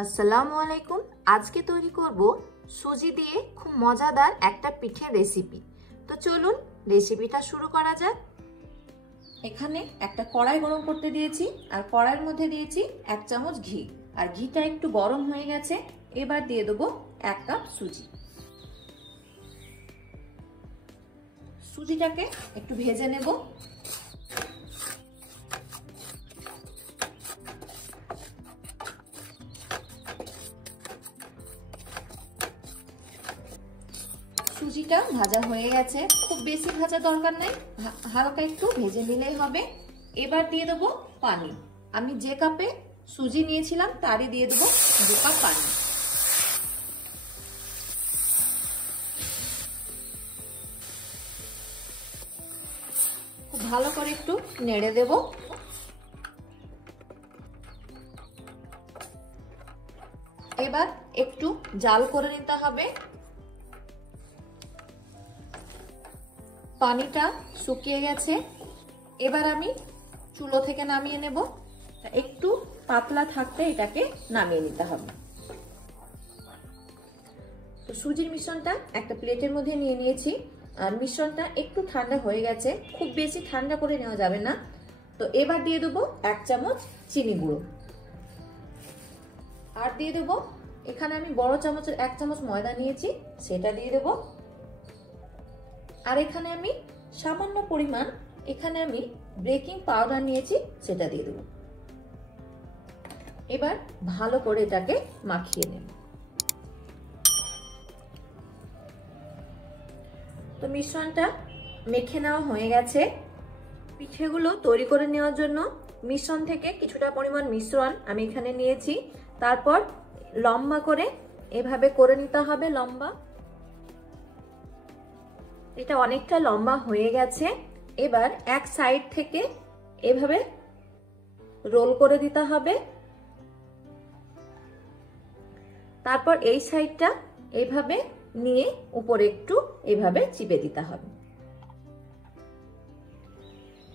আসসালামু আলাইকুম। আজকে তৈরি করব সুজি দিয়ে খুব মজাদার একটা পিঠে রেসিপি। তো চলুন রেসিপিটা শুরু করা যাক। এখানে একটা কড়াই গরম করতে দিয়েছি আর কড়াইয়ের মধ্যে দিয়েছি 1 চামচ ঘি। আর ঘিটা একটু গরম হয়ে গেছে, এবার দিয়ে দেবো 1 কাপ সুজি। সুজিটাকে একটু ভেজে নেব। সুজিটা ভাজা হয়ে গেছে, খুব বেশি ভাজা দরকার নেই, হালকা একটু ভেজে নিলেই হবে। এবার দিয়ে দেবো পানি। আমি যে কাপে সুজি নিয়েছিলাম তারই দিয়ে দেবো 2 কাপ পানি। খুব ভালো করে একটু নেড়ে দেব। এবার একটু জাল করে নিতে হবে। পানিটা শুকিয়ে গেছে, এবার আমি চুলো থেকে নামিয়ে নেব। একটু পাতলা থাকতে এটাকে নামিয়ে নিতে হবে। তো সুজির মিশ্রণটা একটা প্লেটের মধ্যে নিয়ে নিয়েছি। আর মিশ্রণটা একটু ঠান্ডা হয়ে গেছে, খুব বেশি ঠান্ডা করে নেওয়া যাবে না। তো এবার দিয়ে দেবো 1 চামচ চিনি গুঁড়ো। আর দিয়ে দেবো, এখানে আমি বড় চামচের 1 চামচ ময়দা নিয়েছি, সেটা দিয়ে দেবো। আর এখানে আমি সামান্য পরিমাণ বেকিং পাউডার নিয়েছি, সেটা দিয়ে দেবো। এবার ভালো করে এটাকে মাখিয়ে নেব। তো মিশ্রণটা মেখে নেওয়া হয়ে গেছে। পিঠেগুলো তৈরি করে নেওয়ার জন্য মিশ্রণ থেকে কিছুটা পরিমাণ মিশ্রণ আমি এখানে নিয়েছি। তারপর লম্বা করে এভাবে করে নিতে হবে। লম্বা, এটা অনেকটা লম্বা হয়ে গেছে। এবার এক সাইড থেকে এভাবে রোল করে দিতে হবে। তারপর এই সাইডটা এইভাবে নিয়ে উপরে একটু এইভাবে চিপে দিতে হবে।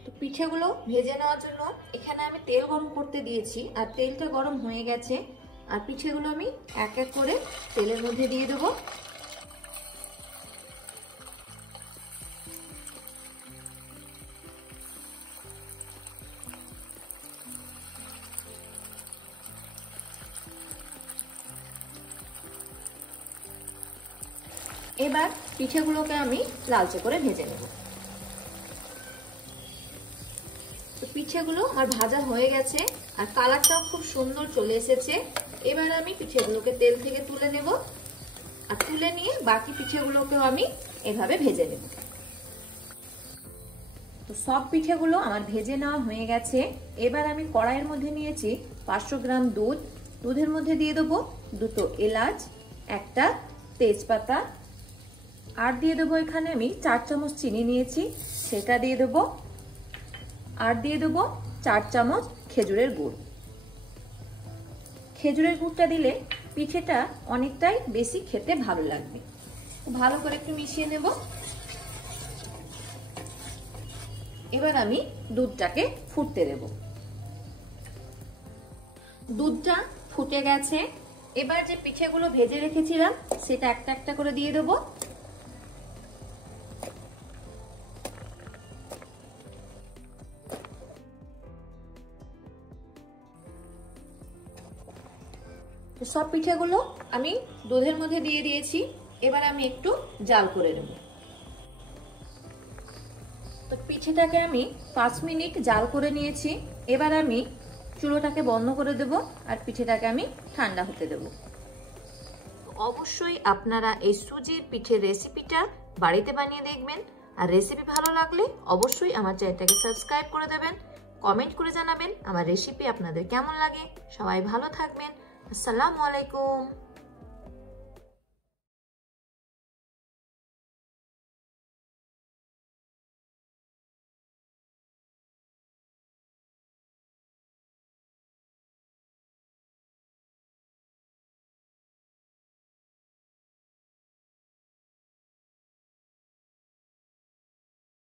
তো পিঠেগুলো ভেজে নেওয়ার জন্য এখানে আমি তেল গরম করতে দিয়েছি, আর তেলটা গরম হয়ে গেছে। আর পিঠেগুলো আমি এক এক করে তেলের মধ্যে দিয়ে দেবো। এবার পিঠেগুলোকে আমি লালচে করে ভেজে নেব। তো পিঠেগুলো আমার ভাজা হয়ে গেছে, আর কালারটাও খুব সুন্দর চলে এসেছে। এবার আমি পিঠেগুলোকে তেল থেকে তুলে নেব। আর তুলে নিয়ে বাকি পিঠেগুলোকেও আমি এভাবে ভেজে নেব। তো সব পিঠেগুলো আমার ভেজে নেওয়া হয়ে গেছে। এবার আমি কড়াইয়ের মধ্যে নিয়েছি 500 গ্রাম দুধ। দুধের মধ্যে দিয়ে দেবো 2টো এলাচ, একটা তেজপাতা। আর দিয়ে দেবো এখানে আমি 4 চামচ চিনি নিয়েছি, সেটা দিয়ে দেবো। আর দিয়ে দেবো 4 চামচ খেজুরের গুড়। খেজুরের গুড়টা দিলে পিঠেটা অনেকটাই বেশি খেতে ভালো লাগবে। ভালো করে একটু মিশিয়ে নেব। এবার আমি দুধটাকে ফুটতে দেব। দুধটা ফুটে গেছে। এবার যে পিঠেগুলো ভেজে রেখেছিলাম সেটা একটা একটা করে দিয়ে দেবো। সব পিঠেগুলো আমি দুধের মধ্যে দিয়ে দিয়েছি। এবার আমি একটু জাল করে নেব। তো পিঠেটাকে আমি 5 মিনিট জাল করে নিয়েছি। এবার আমি চুলোটাকে বন্ধ করে দেব, আর পিঠেটাকে আমি ঠান্ডা হতে দেব। অবশ্যই আপনারা এই সুজির পিঠের রেসিপিটা বাড়িতে বানিয়ে দেখবেন। আর রেসিপি ভালো লাগলে অবশ্যই আমার চ্যানেলটাকে সাবস্ক্রাইব করে দেবেন। কমেন্ট করে জানাবেন আমার রেসিপি আপনাদের কেমন লাগে। সবাই ভালো থাকবেন। আসসালামু আলাইকুম।